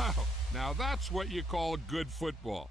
Wow, now that's what you call good football.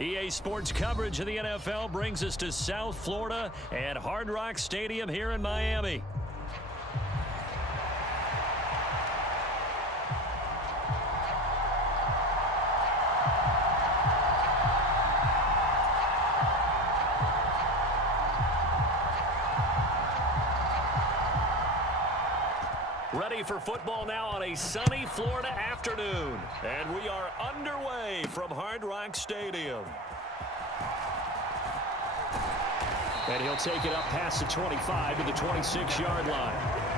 EA Sports coverage of the NFL brings us to South Florida at Hard Rock Stadium here in Miami. Ready for football now on a sunny Florida afternoon. And we are underway from Hard Rock Stadium. And he'll take it up past the 25 to the 26-yard line.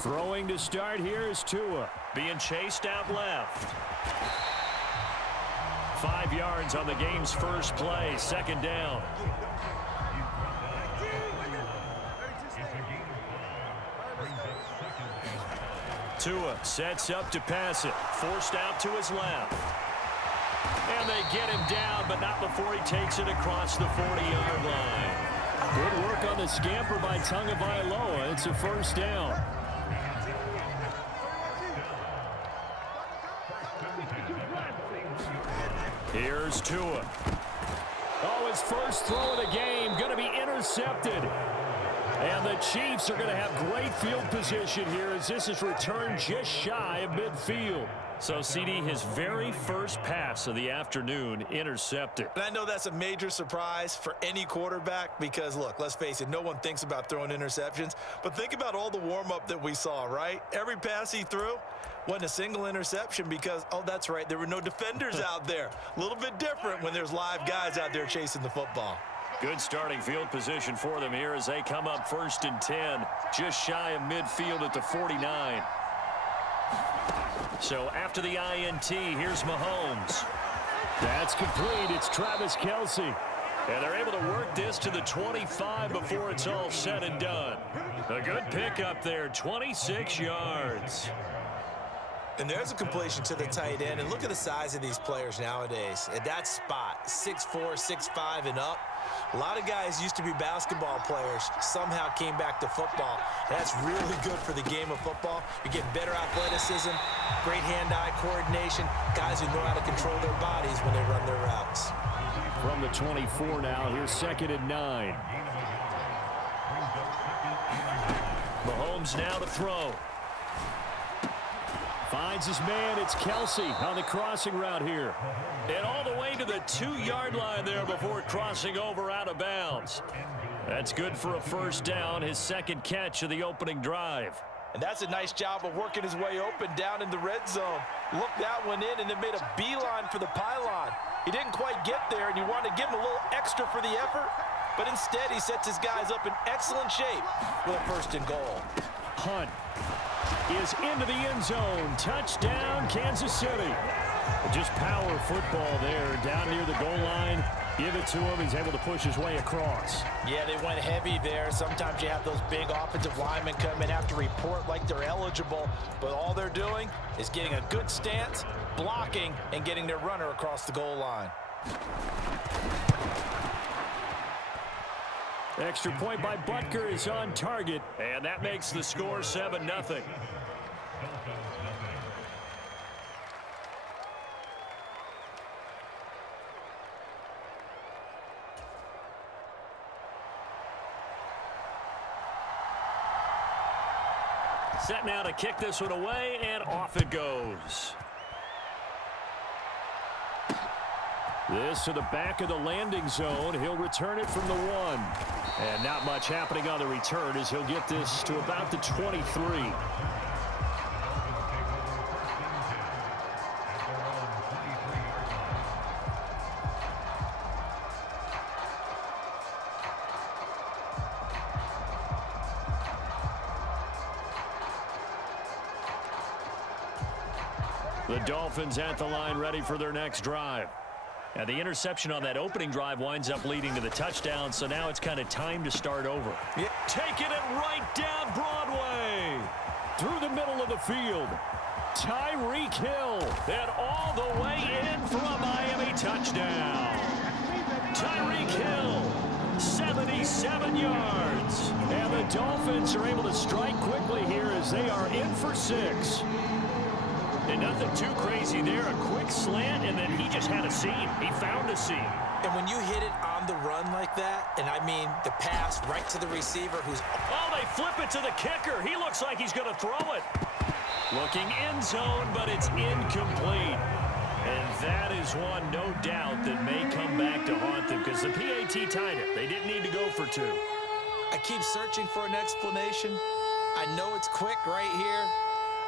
Throwing to start here is Tua. Being chased out left. 5 yards on the game's first play. Second down. Tua sets up to pass it. Forced out to his left. And they get him down, but not before he takes it across the 40-yard line. Good work on the scamper by Tagovailoa. It's a first down. Here's Tua. Oh, his first throw of the game going to be intercepted. And the Chiefs are going to have great field position here as this is returned just shy of midfield. So, CD, his very first pass of the afternoon intercepted. And I know that's a major surprise for any quarterback because, look, let's face it, no one thinks about throwing interceptions. But think about all the warm-up that we saw, right? Every pass he threw wasn't a single interception because, oh, that's right, there were no defenders out there. A little bit different when there's live guys out there chasing the football. Good starting field position for them here as they come up 1st and 10, just shy of midfield at the 49. So after the INT, here's Mahomes. That's complete. It's Travis Kelce. And they're able to work this to the 25 before it's all said and done. A good pickup there, 26 yards. And there's a completion to the tight end. And look at the size of these players nowadays. At that spot, 6'4", 6'5", and up. A lot of guys used to be basketball players, somehow came back to football. That's really good for the game of football. You're getting better athleticism, great hand-eye coordination, guys who know how to control their bodies when they run their routes. From the 24 now, here's 2nd and 9. Mahomes now to throw. Finds his man. It's Kelsey on the crossing route here. And all the way to the 2-yard line there before crossing over out of bounds. That's good for a first down, his 2nd catch of the opening drive. And that's a nice job of working his way open down in the red zone. Looked that one in and then made a beeline for the pylon. He didn't quite get there, and you wanted to give him a little extra for the effort. But instead, he sets his guys up in excellent shape with a 1st and goal. Hunt is into the end zone. Touchdown, Kansas City. Just power football there down near the goal line. Give it to him. He's able to push his way across. Yeah, they went heavy there. Sometimes you have those big offensive linemen come and have to report like they're eligible, but all they're doing is getting a good stance, blocking, and getting their runner across the goal line. Extra point by Butker is on target, and that makes the score 7-0. Set now to kick this one away, and off it goes. This to the back of the landing zone. He'll return it from the 1. And not much happening on the return as he'll get this to about the 23. The Dolphins at the line ready for their next drive. And the interception on that opening drive winds up leading to the touchdown, so now it's kind of time to start over. Yeah. Taking it right down Broadway. Through the middle of the field. Tyreek Hill. And all the way in for a Miami touchdown. Tyreek Hill, 77 yards. And the Dolphins are able to strike quickly here as they are in for 6. And nothing too crazy there. A quick slant, and then he just had a seam. He found a seam. And when you hit it on the run like that, and I mean the pass right to the receiver who's... Oh, they flip it to the kicker. He looks like he's going to throw it. Looking end zone, but it's incomplete. And that is one, no doubt, that may come back to haunt them because the PAT tied it. They didn't need to go for 2. I keep searching for an explanation. I know it's quick right here.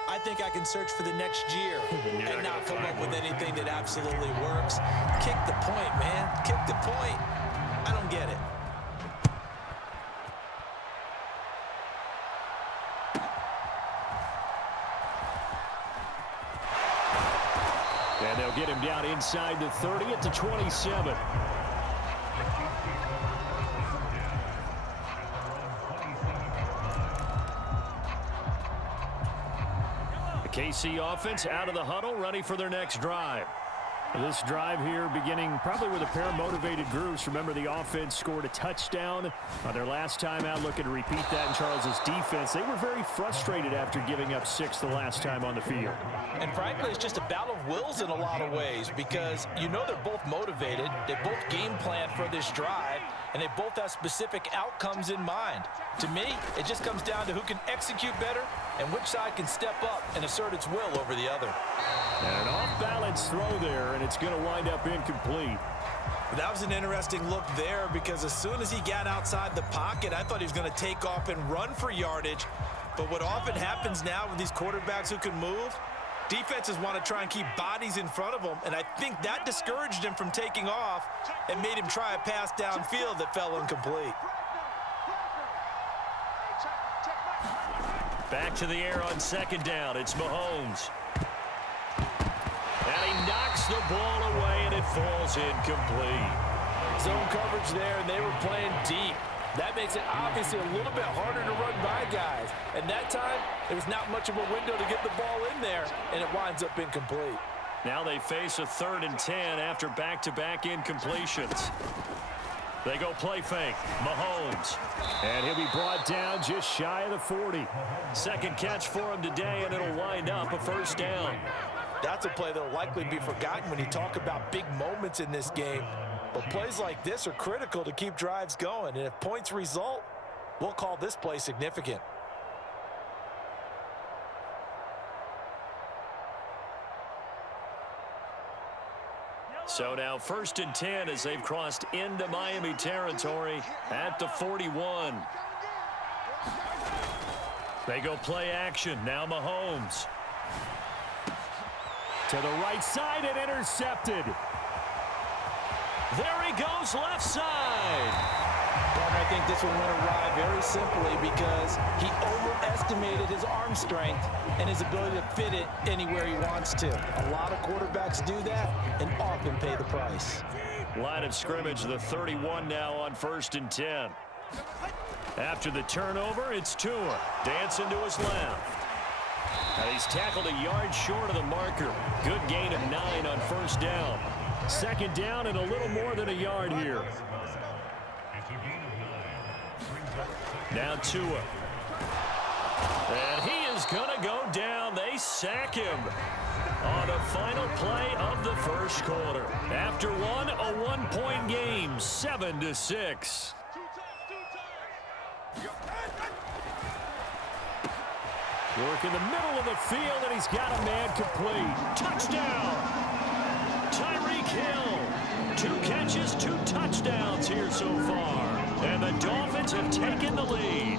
I think I can search for the next year and not come up with anything that absolutely works. Kick the point, man. Kick the point. I don't get it. And they'll get him down inside the 30 at the 27. KC offense out of the huddle, ready for their next drive. This drive here beginning probably with a pair of motivated groups. Remember, the offense scored a touchdown their last time out. Looking to repeat that in Charles' defense. They were very frustrated after giving up 6 the last time on the field. And frankly, it's just a battle of wills in a lot of ways because you know they're both motivated. They both game plan for this drive, and they both have specific outcomes in mind. To me, it just comes down to who can execute better and which side can step up and assert its will over the other. And an off-balance throw there, and it's going to wind up incomplete. That was an interesting look there because as soon as he got outside the pocket, I thought he was going to take off and run for yardage. But what often happens now with these quarterbacks who can move, defenses want to try and keep bodies in front of them, and I think that discouraged him from taking off and made him try a pass downfield that fell incomplete. Back to the air on 2nd down. It's Mahomes. And he knocks the ball away, and it falls incomplete. Zone coverage there, and they were playing deep. That makes it obviously a little bit harder to run by guys. And that time, there was not much of a window to get the ball in there, and it winds up incomplete. Now they face a 3rd and 10 after back-to-back incompletions. They go play fake. Mahomes. And he'll be brought down just shy of the 40. Second catch for him today, and it'll wind up a 1st down. That's a play that will likely be forgotten when you talk about big moments in this game. But plays like this are critical to keep drives going. And if points result, we'll call this play significant. So now 1st and 10 as they've crossed into Miami territory at the 41. They go play action. Now Mahomes. To the right side and intercepted. There he goes, left side. But I think this one went awry very simply because he overestimated his arm strength and his ability to fit it anywhere he wants to. A lot of quarterbacks do that and often pay the price. Line of scrimmage, the 31 now on 1st and 10. After the turnover, it's Tua. Dancing to his left. And he's tackled a yard short of the marker. Good gain of 9 on 1st down. 2nd down and a little more than a yard here. Now Tua. And he is going to go down. They sack him on the final play of the 1st quarter. After one, a 1-point game, 7-6. Work in the middle of the field, and he's got a man complete. Touchdown! Tyreek Hill. 2 catches, 2 touchdowns here so far. And the Dolphins have taken the lead.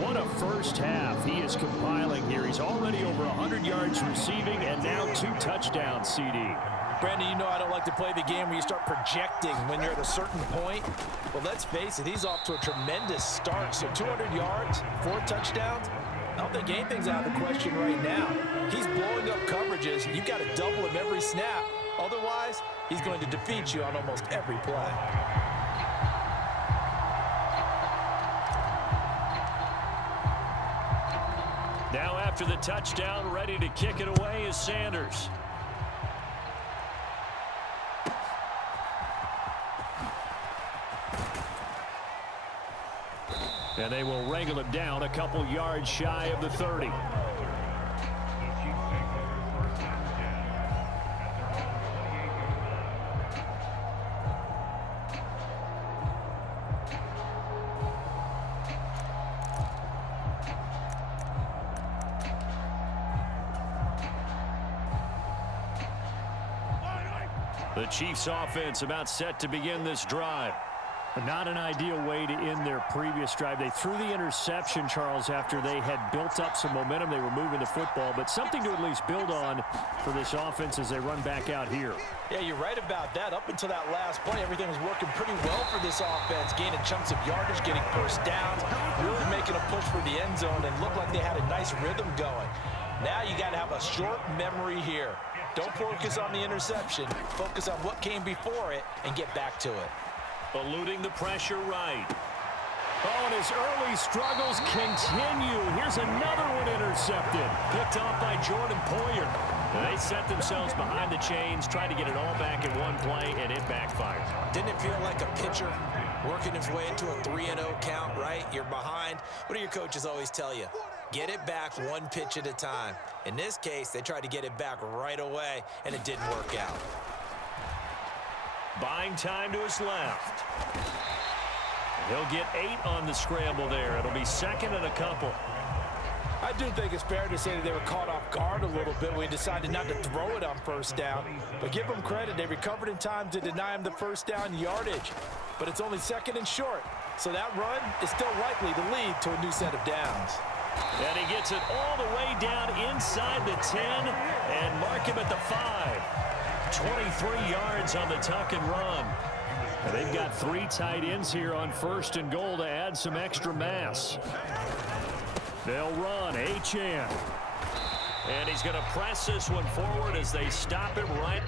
What a 1st half he is compiling here. He's already over 100 yards receiving and now 2 touchdowns, CD. Brandon, you know I don't like to play the game where you start projecting when you're at a certain point. Well, let's face it, he's off to a tremendous start. So 200 yards, 4 touchdowns. I don't think anything's out of the question right now. He's blowing up coverages. You've got to double him every snap. Otherwise, he's going to defeat you on almost every play. Now after the touchdown, ready to kick it away is Sanders. And they will wrangle him down a couple yards shy of the 30. The Chiefs offense about set to begin this drive. Not an ideal way to end their previous drive. They threw the interception, Charles, after they had built up some momentum. They were moving the football, but something to at least build on for this offense as they run back out here. Yeah, you're right about that. Up until that last play, everything was working pretty well for this offense, gaining chunks of yardage, getting 1st downs, really making a push for the end zone, and looked like they had a nice rhythm going. Now you got to have a short memory here. Don't focus on the interception. Focus on what came before it and get back to it. Eluding the pressure right. Oh, and his early struggles continue. Here's another one intercepted. Picked off by Jordan Poyer. They set themselves behind the chains, trying to get it all back in one play, and it backfired. Didn't it feel like a pitcher working his way into a 3-0 count, right? You're behind. What do your coaches always tell you? Get it back 1 pitch at a time. In this case, they tried to get it back right away, and it didn't work out. Buying time to his left. He'll get 8 on the scramble there. It'll be 2nd and a couple. I do think it's fair to say that they were caught off guard a little bit when we decided not to throw it on 1st down. But give them credit. They recovered in time to deny him the 1st down yardage. But it's only 2nd and short. So that run is still likely to lead to a new set of downs. And he gets it all the way down inside the 10 and mark him at the 5. 23 yards on the tuck and run. And they've got 3 tight ends here on 1st and goal to add some extra mass. They'll run Achane. And he's going to press this one forward as they stop him right